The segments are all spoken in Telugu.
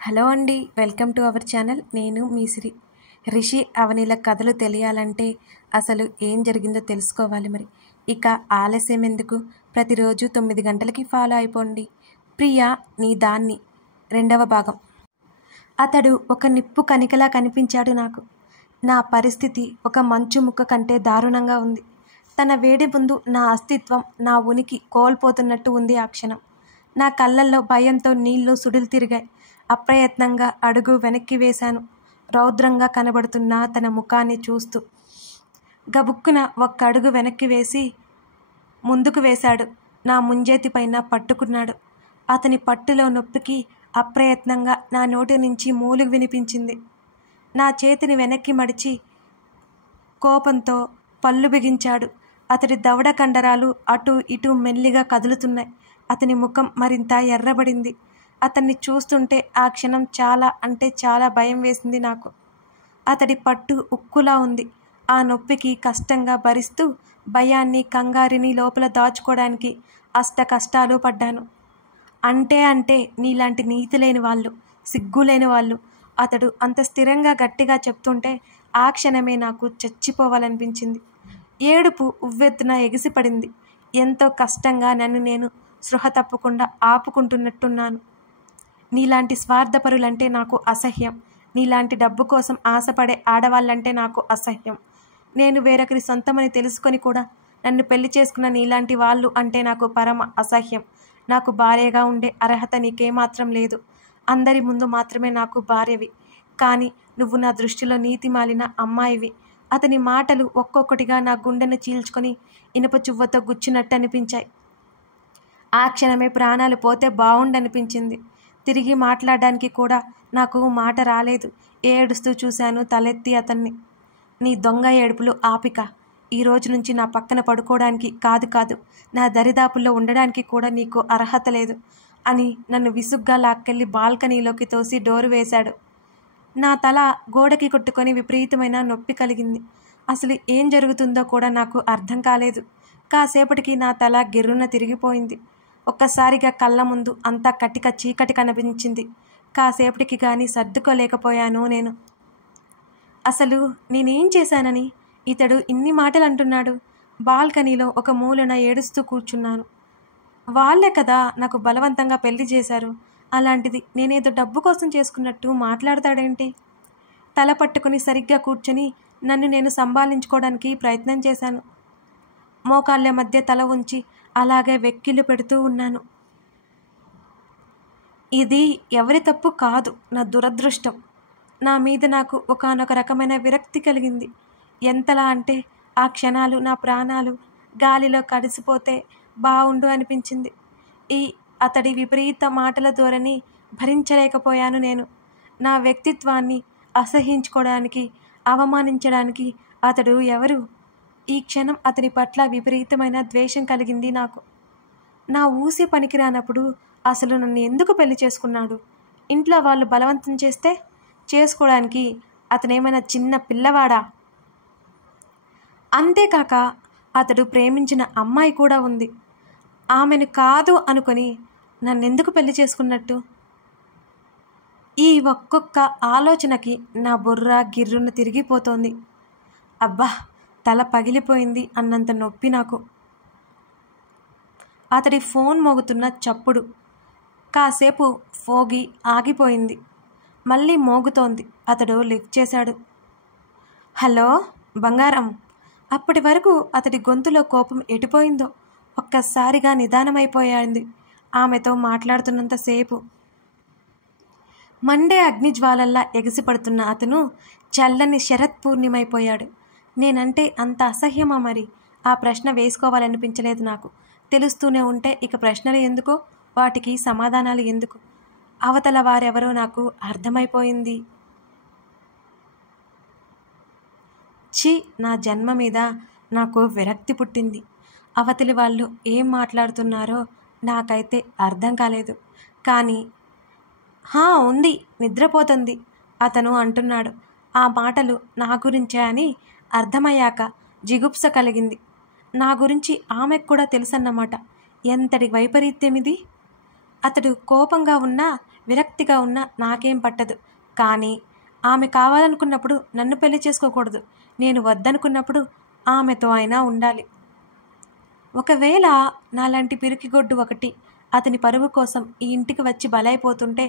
హలో అండి, వెల్కమ్ టు అవర్ ఛానల్. నేను మీ శ్రీ. రిషి అవనిల కథలు తెలియాలంటే అసలు ఏం జరిగిందో తెలుసుకోవాలి. మరి ఇక ఆలస్యం ఎందుకు? ప్రతిరోజు 9 గంటలకి ఫాలో అయిపోండి. ప్రియా నీ దాన్ని 2వ భాగం. అతడు ఒక నిప్పు కణికలా కనిపించాడు నాకు. నా పరిస్థితి ఒక మంచు ముక్క కంటే దారుణంగా ఉంది. తన వేడి ముందు నా అస్తిత్వం, నా ఉనికి కోల్పోతున్నట్టు ఉంది ఆ క్షణం. నా కళ్ళల్లో భయంతో నీళ్లు సుడులు తిరిగాయి. అప్రయత్నంగా అడుగు వెనక్కి వేశాను, రౌద్రంగా కనబడుతున్న తన ముఖాన్ని చూస్తూ. గబుక్కున ఒక్క అడుగు వెనక్కి వేసి ముందుకు వేశాడు. నా ముంజేతి పైన పట్టుకున్నాడు. అతని పట్టులో నొప్పికి అప్రయత్నంగా నా నోటి నుంచి మూలుగు వినిపించింది. నా చేతిని వెనక్కి మడిచి కోపంతో పళ్ళు బిగించాడు. అతడి దవడ కండరాలు అటు ఇటు మెల్లిగా కదులుతున్నాయి. అతని ముఖం మరింత ఎర్రబడింది. అతన్ని చూస్తుంటే ఆ క్షణం చాలా అంటే చాలా భయం వేసింది నాకు. అతడి పట్టు ఉక్కులా ఉంది. ఆ నొప్పికి కష్టంగా భరిస్తూ భయాన్ని, కంగారిని లోపల దాచుకోవడానికి అష్ట కష్టాలు పడ్డాను. అంటే నీలాంటి నీతి లేని వాళ్ళు, సిగ్గులేని వాళ్ళు, అతడు అంత స్థిరంగా గట్టిగా చెప్తుంటే ఆ క్షణమే నాకు చచ్చిపోవాలనిపించింది. ఏడుపు ఉవ్వెత్తున ఎగిసిపడింది. ఎంతో కష్టంగా నన్ను నేను స్పృహ తప్పకుండా ఆపుకుంటున్నట్టున్నాను. నీలాంటి స్వార్థపరులంటే నాకు అసహ్యం. నీలాంటి డబ్బు కోసం ఆశపడే ఆడవాళ్ళంటే నాకు అసహ్యం. నేను వేరొకరి సొంతమని తెలుసుకొని కూడా నన్ను పెళ్లి చేసుకున్న నీలాంటి వాళ్ళు అంటే నాకు పరమ అసహ్యం. నాకు భార్యగా ఉండే అర్హత నీకేమాత్రం లేదు. అందరి ముందు మాత్రమే నాకు భార్యవి. కానీ నువ్వు నా దృష్టిలో నీతి మాలిన అమ్మాయివి. అతని మాటలు ఒక్కొక్కటిగా నా గుండెను చీల్చుకొని ఇనుప చువ్వతో గుచ్చినట్టు అనిపించాయి. ఆ క్షణమే ప్రాణాలు పోతే బావుండనిపించింది. తిరిగి మాట్లాడడానికి కూడా నాకు మాట రాలేదు. ఏడుస్తూ చూశాను తలెత్తి అతన్ని. నీ దొంగ ఏడుపులు ఆపిక. ఈ రోజు నుంచి నా పక్కన పడుకోవడానికి కాదు నా దరిదాపుల్లో ఉండడానికి కూడా నీకు అర్హత లేదు అని నన్ను విసుగ్గా లాక్కెళ్ళి బాల్కనీలోకి తోసి డోరు వేశాడు. నా తల గోడకి కొట్టుకొని విపరీతమైన నొప్పి కలిగింది. అసలు ఏం జరుగుతుందో కూడా నాకు అర్థం కాలేదు. కాసేపటికి నా తల గిర్రున తిరిగిపోయింది. ఒక్కసారిగా కళ్ళ ముందు అంతా కటిక చీకటి కనిపించింది. కాసేపటికి కానీ సర్దుకోలేకపోయాను నేను. అసలు నేనేం చేశానని ఇతడు ఇన్ని మాటలు అంటున్నాడు? బాల్కనీలో ఒక మూలన ఏడుస్తూ కూర్చున్నాను. వాళ్ళే కదా నాకు బలవంతంగా పెళ్లి చేశారు. అలాంటిది నేనేదో డబ్బు కోసం చేసుకున్నట్టు మాట్లాడతాడేంటి? తల పట్టుకుని సరిగ్గా కూర్చొని నన్ను నేను సంభాళించుకోవడానికి ప్రయత్నం చేశాను. మోకాళ్ళ మధ్య తల ఉంచి అలాగే వెక్కిళ్ళు పెడుతూ ఉన్నాను. ఇది ఎవరి తప్పు కాదు, నా దురదృష్టం. నా మీద నాకు ఒకానొక రకమైన విరక్తి కలిగింది. ఎంతలా అంటే ఆ క్షణాలు నా ప్రాణాలు గాలిలో కలిసిపోతే బావుండు అనిపించింది. అతడి విపరీత మాటల ధోరణి భరించలేకపోయాను నేను. నా వ్యక్తిత్వాన్ని అసహ్యించుకోవడానికి, అవమానించడానికి అతడు ఎవరు? ఈ క్షణం అతని పట్ల విపరీతమైన ద్వేషం కలిగింది నాకు. నా ఊసి పనికిరానప్పుడు అసలు నన్ను ఎందుకు పెళ్లి చేసుకున్నాడు? ఇంట్లో వాళ్ళు బలవంతం చేస్తే చేసుకోవడానికి అతనేమైనా చిన్న పిల్లవాడా? అంతేకాక అతడు ప్రేమించిన అమ్మాయి కూడా ఉంది. ఆమెను కాదు అనుకొని నన్నెందుకు పెళ్లి చేసుకున్నట్టు? ఈ ఒక్కొక్క ఆలోచనకి నా బుర్ర గిర్రున తిరిగిపోతోంది. అబ్బా, తల పగిలిపోయింది అన్నంత నొప్పి నాకు. అతడి ఫోన్ మోగుతున్న చప్పుడు కాసేపు మోగి ఆగిపోయింది. మళ్ళీ మోగుతోంది. అతడు లిఫ్ట్ చేశాడు. హలో బంగారం. అప్పటి వరకు అతడి గొంతులో కోపం ఎటుపోయిందో ఒక్కసారిగా నిదానమైపోయింది. ఆమెతో మాట్లాడుతున్నంతసేపు మండే అగ్నిజ్వాలల్లా ఎగిసిపడుతున్న అతను చల్లని శరత్ పూర్ణిమైపోయాడు. నేనంటే అంత అసహ్యమా మరి? ఆ ప్రశ్న వేసుకోవాలనిపించలేదు నాకు. తెలుస్తూనే ఉంటే ఇక ప్రశ్నలు ఎందుకు, వాటికి సమాధానాలు ఎందుకు? అవతల వారెవరో నాకు అర్థమైపోయింది. ఛీ, నా జన్మ మీద నాకు విరక్తి పుట్టింది. అవతలి వాళ్ళు ఏం మాట్లాడుతున్నారో నాకైతే అర్థం కాలేదు. కానీ ఉంది, నిద్రపోతుంది అతను అంటున్నాడు. ఆ మాటలు నా గురించే అని అర్థమయ్యాక జిగుప్స కలిగింది. నా గురించి ఆమెకు కూడా తెలుసన్నమాట. ఎంతటి వైపరీత్యం ఇది! అతడు కోపంగా ఉన్నా విరక్తిగా ఉన్నా నాకేం పట్టదు. కానీ ఆమె కావాలనుకున్నప్పుడు నన్ను పెళ్లి చేసుకోకూడదు. నేను వద్దనుకున్నప్పుడు ఆమెతో అయినా ఉండాలి. ఒకవేళ నాలాంటి పిరికిగొడ్డు ఒకటి అతని పరువు కోసం ఈ ఇంటికి వచ్చి బలైపోతుంటే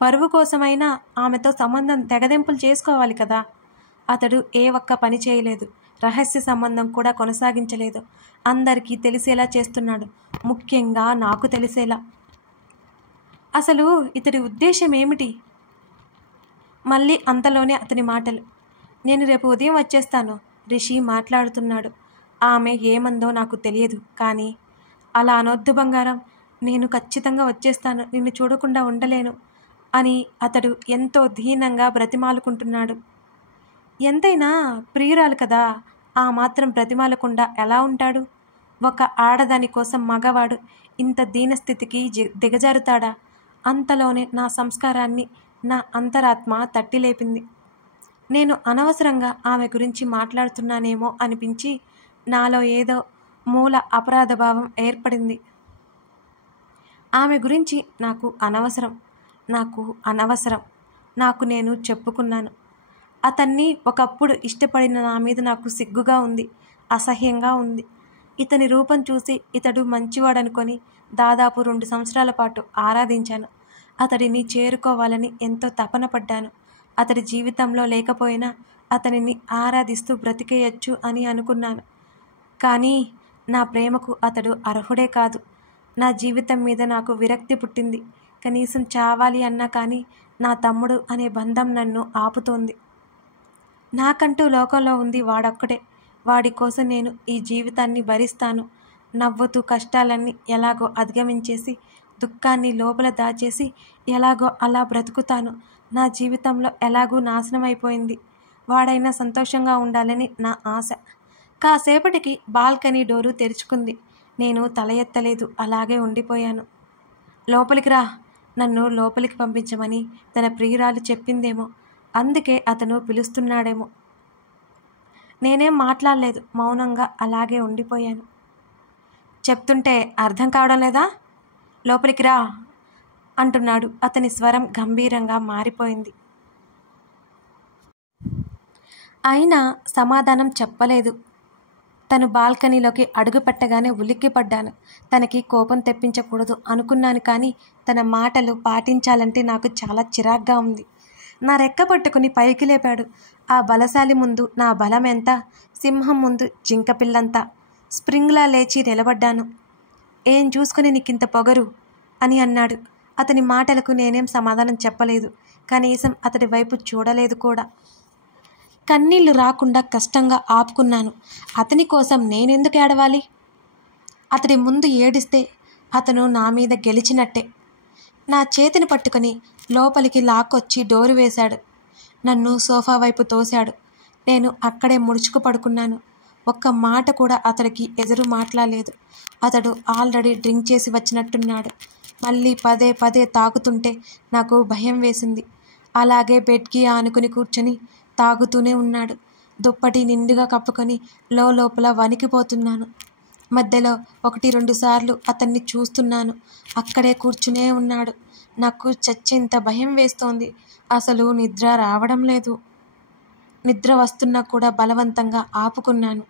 పరువు కోసమైనా ఆమెతో సంబంధం తెగదెంపులు చేసుకోవాలి కదా. అతడు ఏ ఒక్క పని చేయలేదు. రహస్య సంబంధం కూడా కొనసాగించలేదు. అందరికీ తెలిసేలా చేస్తున్నాడు. ముఖ్యంగా నాకు తెలిసేలా. అసలు ఇతడి ఉద్దేశం ఏమిటి? మళ్ళీ అంతలోనే అతని మాటలు. నేను రేపు ఉదయం వచ్చేస్తాను. రిషి మాట్లాడుతున్నాడు. ఆమె ఏమందో నాకు తెలియదు. కానీ అలా అనొద్దు బంగారం. నేను ఖచ్చితంగా వచ్చేస్తాను. నిన్ను చూడకుండా ఉండలేను అని అతడు ఎంతో దీనంగా బ్రతిమాలుకుంటున్నాడు. ఎంతైనా ప్రియురాలు కదా, ఆ మాత్రం బ్రతిమాలకుండా ఎలా ఉంటాడు? ఒక ఆడదాని కోసం మగవాడు ఇంత దీనస్థితికి దిగజారుతాడా? అంతలోనే నా సంస్కారాన్ని నా అంతరాత్మ తట్టిలేపింది. నేను అనవసరంగా ఆమె గురించి మాట్లాడుతున్నానేమో అనిపించి నాలో ఏదో మూల అపరాధభావం ఏర్పడింది. ఆమె గురించి నాకు అనవసరం. నాకు నేను చెప్పుకున్నాను. అతన్ని ఒకప్పుడు ఇష్టపడిన నా మీద నాకు సిగ్గుగా ఉంది, అసహ్యంగా ఉంది. ఇతని రూపం చూసి ఇతడు మంచివాడనుకొని దాదాపు 2 సంవత్సరాల పాటు ఆరాధించాను. అతడిని చేరుకోవాలని ఎంతో తపన పడ్డాను. అతడి జీవితంలో లేకపోయినా అతనిని ఆరాధిస్తూ బ్రతికేయచ్చు అని అనుకున్నాను. కానీ నా ప్రేమకు అతడు అర్హుడే కాదు. నా జీవితం మీద నాకు విరక్తి పుట్టింది. కనీసం చావాలి అన్నా కానీ నా తమ్ముడు అనే బంధం నన్ను ఆపుతోంది. నాకంటూ లోకంలో ఉంది వాడొక్కడే. వాడి కోసం నేను ఈ జీవితాన్ని భరిస్తాను. నవ్వుతూ కష్టాలన్నీ ఎలాగో అధిగమించేసి దుఃఖాన్ని లోపల దాచేసి ఎలాగో అలా బ్రతుకుతాను. నా జీవితంలో ఎలాగూ నాశనం అయిపోయింది. వాడైనా సంతోషంగా ఉండాలని నా ఆశ. కాసేపటికి బాల్కనీ డోరు తెరుచుకుంది. నేను తల ఎత్తలేదు. అలాగే ఉండిపోయాను. లోపలికి రా, నన్ను లోపలికి పంపించమని తన ప్రియురాలు చెప్పిందేమో. అందుకే అతను పిలుస్తున్నాడేమో. నేనేం మాట్లాడలేదు. మౌనంగా అలాగే ఉండిపోయాను. చెప్తుంటే అర్థం కావడం లేదా? లోపలికి రా అంటున్నాడు. అతని స్వరం గంభీరంగా మారిపోయింది. అయినా సమాధానం చెప్పలేదు. తను బాల్కనీలోకి అడుగుపెట్టగానే ఉలిక్కిపడ్డాను. తనకి కోపం తెప్పించకూడదు అనుకున్నాను. కానీ తన మాటలు పాటించాలంటే నాకు చాలా చిరాగ్గా ఉంది. నా రెక్క పట్టుకుని పైకి లేపాడు. ఆ బలశాలి ముందు నా బలం ఎంత? సింహం ముందు జింకపిల్లంతా. స్ప్రింగ్లా లేచి నిలబడ్డాను. ఏం చూసుకుని నీకింత పొగరు అని అన్నాడు. అతని మాటలకు నేనేం సమాధానం చెప్పలేదు. కనీసం అతడి వైపు చూడలేదు కూడా. కన్నీళ్లు రాకుండా కష్టంగా ఆపుకున్నాను. అతని కోసం నేనెందుకు ఏడవాలి? అతడి ముందు ఏడిస్తే అతను నా మీద గెలిచినట్టే. నా చేతిని పట్టుకుని లోపలికి లాక్కొచ్చి డోరు వేశాడు. నన్ను సోఫా వైపు తోశాడు. నేను అక్కడే ముడుచుకు పడుకున్నాను. ఒక్క మాట కూడా అతడికి ఎదురు మాట్లాడలేదు. అతడు ఆల్రెడీ డ్రింక్ చేసి వచ్చినట్టున్నాడు. మళ్ళీ పదే పదే తాగుతుంటే నాకు భయం వేసింది. అలాగే బెడ్కి ఆనుకుని కూర్చొని తాగుతూనే ఉన్నాడు. దుప్పటి నిండుగా కప్పుకొని లోపల వణికిపోతున్నాను. మధ్యలో 1-2 సార్లు అతన్ని చూస్తున్నాను. అక్కడే కూర్చునే ఉన్నాడు. నాకు చచ్చేంత భయం వేస్తోంది. అసలు నిద్ర రావడం లేదు. నిద్ర వస్తున్నా కూడా బలవంతంగా ఆపుకున్నాను.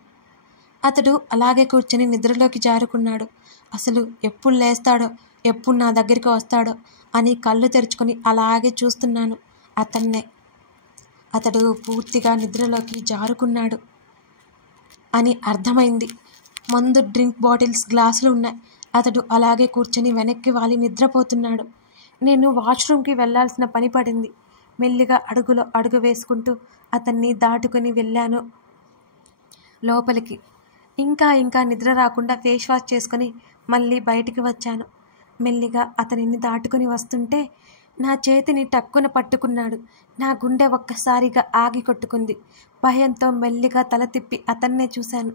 అతడు అలాగే కూర్చొని నిద్రలోకి జారుకున్నాడు. అసలు ఎప్పుడు లేస్తాడో, ఎప్పుడు నా దగ్గరికి వస్తాడో అని కళ్ళు తెరుచుకొని అలాగే చూస్తున్నాను అతన్నే. అతడు పూర్తిగా నిద్రలోకి జారుకున్నాడు అని అర్థమైంది. మందు డ్రింక్ బాటిల్స్, గ్లాసులు ఉన్నాయి. అతడు అలాగే కూర్చొని వెనక్కి వాలి నిద్రపోతున్నాడు. నేను వాష్రూమ్కి వెళ్లాల్సిన పని పడింది. మెల్లిగా అడుగులో అడుగు వేసుకుంటూ అతన్ని దాటుకుని వెళ్ళాను లోపలికి. ఇంకా నిద్ర రాకుండా ఫేస్ వాష్ చేసుకుని మళ్ళీ బయటికి వచ్చాను. మెల్లిగా అతనిని దాటుకుని వస్తుంటే నా చేతిని టక్కున పట్టుకున్నాడు. నా గుండె ఒక్కసారిగా ఆగి కొట్టుకుంది. భయంతో మెల్లిగా తల తిప్పి అతన్నే చూశాను.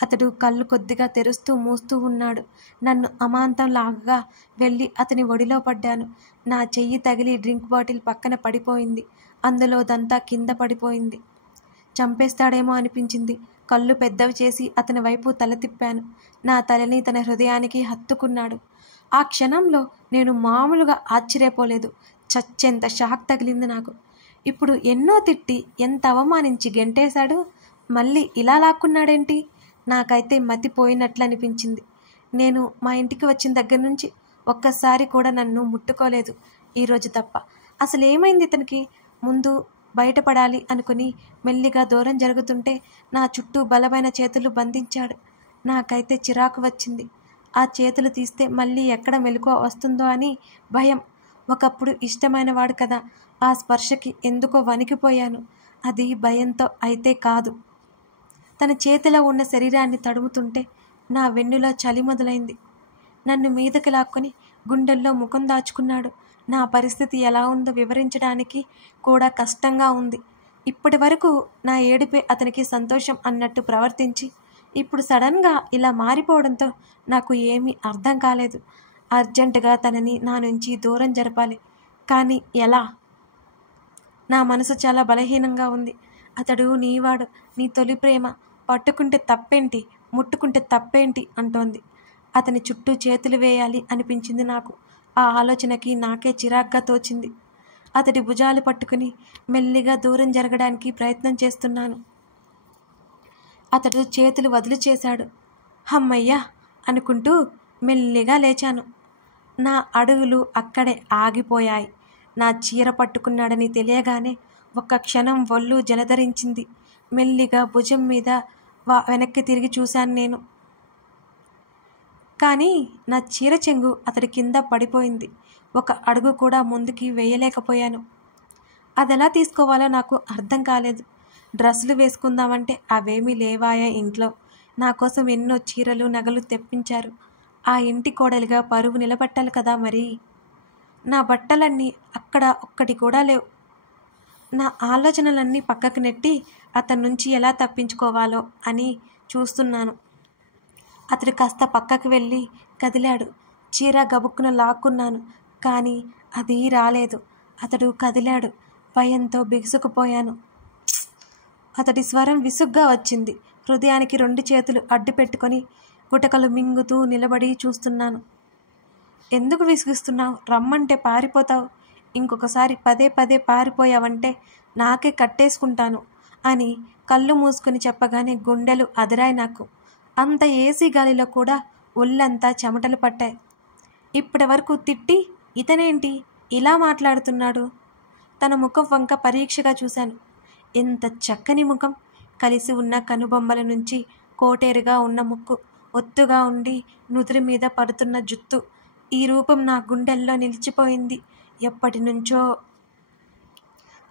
అతడు కళ్ళు కొద్దిగా తెరుస్తూ మూస్తూ ఉన్నాడు. నన్ను అమాంతం లాగగా వెళ్ళి అతని ఒడిలో పడ్డాను. నా చెయ్యి తగిలి డ్రింక్ బాటిల్ పక్కన పడిపోయింది. అందులోదంతా కింద పడిపోయింది. చంపేస్తాడేమో అనిపించింది. కళ్ళు పెద్దవి చేసి అతని వైపు తల తిప్పాను. నా తలని తన హృదయానికి హత్తుకున్నాడు. ఆ క్షణంలో నేను మామూలుగా ఆశ్చర్యపోలేదు. చచ్చేంత షాక్ తగిలింది నాకు. ఇప్పుడు ఎన్నో తిట్టి ఎంత అవమానించి గెంటేశాడు, మళ్ళీ ఇలా లాక్కున్నాడేంటి? నాకైతే మతిపోయినట్లు అనిపించింది. నేను మా ఇంటికి వచ్చిన దగ్గర నుంచి ఒక్కసారి కూడా నన్ను ముట్టుకోలేదు, ఈరోజు తప్ప. అసలు ఏమైంది ఇతనికి? ముందు బయటపడాలి అనుకుని మెల్లిగా దూరం జరుగుతుంటే నా చుట్టూ బలమైన చేతులు బంధించాడు. నాకైతే చిరాకు వచ్చింది. ఆ చేతులు తీస్తే మళ్ళీ ఎక్కడ మెలకువ వస్తుందో అని భయం. ఒకప్పుడు ఇష్టమైన వాడు కదా, ఆ స్పర్శకి ఎందుకో వణికిపోయాను. అది భయంతో అయితే కాదు. తన చేతిలో ఉన్న శరీరాన్ని తడుముతుంటే నా వెన్నులో చలి మొదలైంది. నన్ను మీదకి లాక్కొని గుండెల్లో ముఖం దాచుకున్నాడు. నా పరిస్థితి ఎలా ఉందో వివరించడానికి కూడా కష్టంగా ఉంది. ఇప్పటి వరకు నా ఏడుపే అతనికి సంతోషం అన్నట్టు ప్రవర్తించి ఇప్పుడు సడన్గా ఇలా మారిపోవడంతో నాకు ఏమీ అర్థం కాలేదు. అర్జెంటుగా తనని నా నుంచి దూరం జరపాలి, కానీ ఎలా? నా మనసు చాలా బలహీనంగా ఉంది. అతడు నీవాడు, నీ తొలి ప్రేమ, పట్టుకుంటే తప్పేంటి, ముట్టుకుంటే తప్పేంటి అంటోంది. అతని చుట్టూ చేతులు వేయాలి అనిపించింది నాకు. ఆ ఆలోచనకి నాకే చిరాగ్గా తోచింది. అతడి భుజాలు పట్టుకుని మెల్లిగా దూరం జరగడానికి ప్రయత్నం చేస్తున్నాను. అతడు చేతులు వదిలి చేశాడు. హమ్మయ్యా అనుకుంటూ మెల్లిగా లేచాను. నా అడుగులు అక్కడే ఆగిపోయాయి. నా చీర పట్టుకున్నాడని తెలియగానే ఒక్క క్షణం ఒళ్ళు జలధరించింది. మెల్లిగా భుజం మీద వెనక్కి తిరిగి చూశాను నేను. కానీ నా చీర చెంగు అతడి కింద పడిపోయింది. ఒక అడుగు కూడా ముందుకి వేయలేకపోయాను. అదెలా తీసుకోవాలో నాకు అర్థం కాలేదు. డ్రెస్సులు వేసుకుందామంటే అవేమీ లేవాయా ఇంట్లో. నా కోసం ఎన్నో చీరలు నగలు తెప్పించారు. ఆ ఇంటి కోడలిగా పరువు నిలబెట్టాలి కదా మరి. నా బట్టలన్నీ అక్కడ ఒక్కటి కూడా లేవు. నా ఆలోచనలన్నీ పక్కకు నెట్టి అతని నుంచి ఎలా తప్పించుకోవాలో అని చూస్తున్నాను. అతడు కాస్త పక్కకు వెళ్ళి కదిలాడు. చీర గబుక్కున లాక్కున్నాను, కానీ అది రాలేదు. అతడు కదిలాడు. భయంతో బిగుసుకుపోయాను. అతడి స్వరం విసుగ్గా వచ్చింది. హృదయానికి 2 చేతులు అడ్డు పెట్టుకొని గుటకలు మింగుతూ నిలబడి చూస్తున్నాను. ఎందుకు విసిగిస్తున్నావు? రమ్మంటే పారిపోతావు. ఇంకొకసారి పదే పదే పారిపోయావంటే నాకే కట్టేసుకుంటాను అని కళ్ళు మూసుకుని చెప్పగానే గుండెలు అదిరాయి నాకు. అంత ఏసీ గాలిలో కూడా ఒళ్ళంతా చెమటలు పట్టాయి. ఇప్పటి వరకు తిట్టి ఇతనేంటి ఇలా మాట్లాడుతున్నాడు? తన ముఖం వంక పరీక్షగా చూశాను. ఎంత చక్కని ముఖం! కలిసి ఉన్న కనుబొమ్మల నుంచి కోటేరుగా ఉన్న ముక్కు, ఒత్తుగా ఉండి నుదురు మీద పడుతున్న జుత్తు. ఈ రూపం నా గుండెల్లో నిలిచిపోయింది ఎప్పటి నుంచో.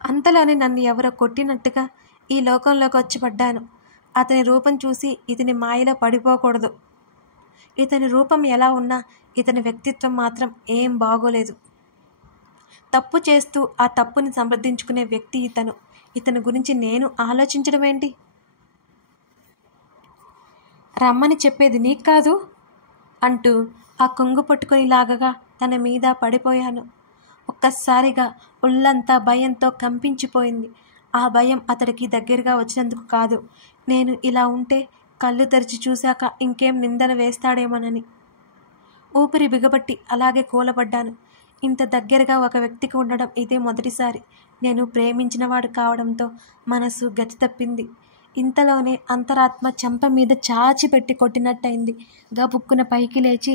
అంతలోనే నన్ను ఎవరో కొట్టినట్టుగా ఈ లోకంలోకి వచ్చి పడ్డాను. అతని రూపం చూసి ఇతని మాయలో పడిపోకూడదు. ఇతని రూపం ఎలా ఉన్నా ఇతని వ్యక్తిత్వం మాత్రం ఏం బాగోలేదు. తప్పు చేస్తూ ఆ తప్పుని సమర్థించుకునే వ్యక్తి ఇతను. ఇతని గురించి నేను ఆలోచించడం ఏంటి? రమ్మని చెప్పేది నీకు కాదు అంటూ ఆ కొంగు పట్టుకొని లాగగా తన మీద పడిపోయాను. ఒక్కసారిగా ఒళ్ళంతా భయంతో కంపించిపోయింది. ఆ భయం అతడికి దగ్గరగా వచ్చినందుకు కాదు, నేను ఇలా ఉంటే కళ్ళు తెరిచి చూశాక ఇంకేం నిందలు వేస్తాడేమోనని. ఊపిరి బిగబట్టి అలాగే కూలబడ్డాను. ఇంత దగ్గరగా ఒక వ్యక్తికి ఉండడం ఇదే మొదటిసారి. నేను ప్రేమించినవాడు కావడంతో మనసు గతి తప్పింది. ఇంతలోనే అంతరాత్మ చెంప మీద చాచి పెట్టి కొట్టినట్టయింది. గబుక్కున పైకి లేచి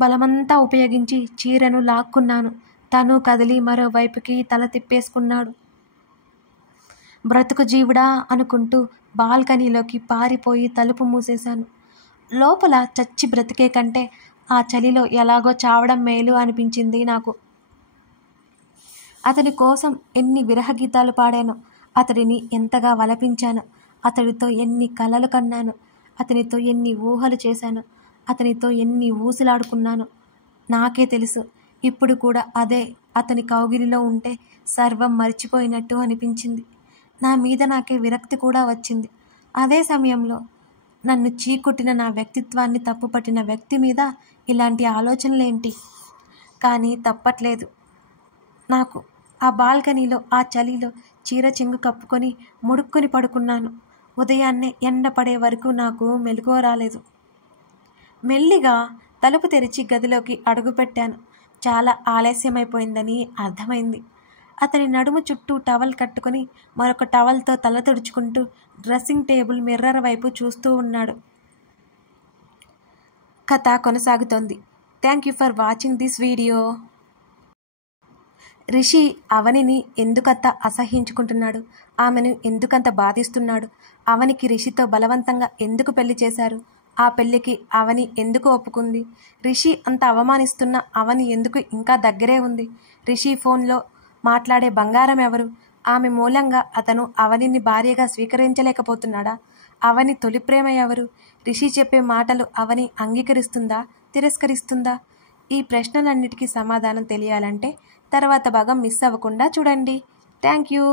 బలమంతా ఉపయోగించి చీరను లాక్కున్నాను. తను కదిలి మరోవైపుకి తల తిప్పేసుకున్నాడు. బ్రతుకు జీవుడా అనుకుంటూ బాల్కనీలోకి పారిపోయి తలుపు మూసేశాను. లోపల చచ్చి బ్రతికే కంటే ఆ చలిలో ఎలాగో చావడం మేలు అనిపించింది నాకు. అతని కోసం ఎన్ని విరహగీతాలు పాడాను, అతడిని ఎంతగా వలపించాను, అతడితో ఎన్ని కలలు కన్నాను, అతనితో ఎన్ని ఊహలు చేశాను, అతనితో ఎన్ని ఊసులాడుకున్నాను నాకే తెలుసు. ఇప్పుడు కూడా అదే అతని కౌగిలిలో ఉంటే సర్వం మర్చిపోయినట్టు అనిపించింది. నా మీద నాకే విరక్తి కూడా వచ్చింది. అదే సమయంలో నన్ను చీకొట్టిన నా వ్యక్తిత్వాన్ని తప్పుపట్టిన వ్యక్తి మీద ఇలాంటి ఆలోచనలేంటి? కానీ తప్పట్లేదు నాకు. ఆ బాల్కనీలో ఆ చలిలో చీర చెంగు కప్పుకొని ముడుక్కుని పడుకున్నాను. ఉదయాన్నే ఎండ పడే వరకు నాకు మెలకువ రాలేదు. మెల్లిగా తలుపు తెరిచి గదిలోకి అడుగుపెట్టాను. చాలా ఆలస్యమైపోయిందని అర్థమైంది. అతని నడుము చుట్టూ టవల్ కట్టుకుని మరొక టవల్తో తల తుడుచుకుంటూ డ్రెస్సింగ్ టేబుల్ మిర్రర్ వైపు చూస్తూ ఉన్నాడు. కథ కొనసాగుతోంది. Thank you for watching this video. Rishi అవనిని ఎందుకంత అసహ్యించుకుంటున్నాడు? ఆమెను ఎందుకంత బాధిస్తున్నాడు? అవనికి రిషితో బలవంతంగా ఎందుకు పెళ్లి చేశారు? ఆ పెళ్లికి అవని ఎందుకు ఒప్పుకుంది? రిషి అంత అవమానిస్తున్న అవని ఎందుకు ఇంకా దగ్గరే ఉంది? రిషి ఫోన్లో మాట్లాడే బంగారం ఎవరు? ఆమె మూలంగా అతను అవనిని భార్యగా స్వీకరించలేకపోతున్నాడా? అవని తొలి ప్రేమ ఎవరు? రిషి చెప్పే మాటలు అవని అంగీకరిస్తుందా, తిరస్కరిస్తుందా? ఈ ప్రశ్నలన్నిటికీ సమాధానం తెలియాలంటే తర్వాత భాగం మిస్ అవ్వకుండా చూడండి. Thank you.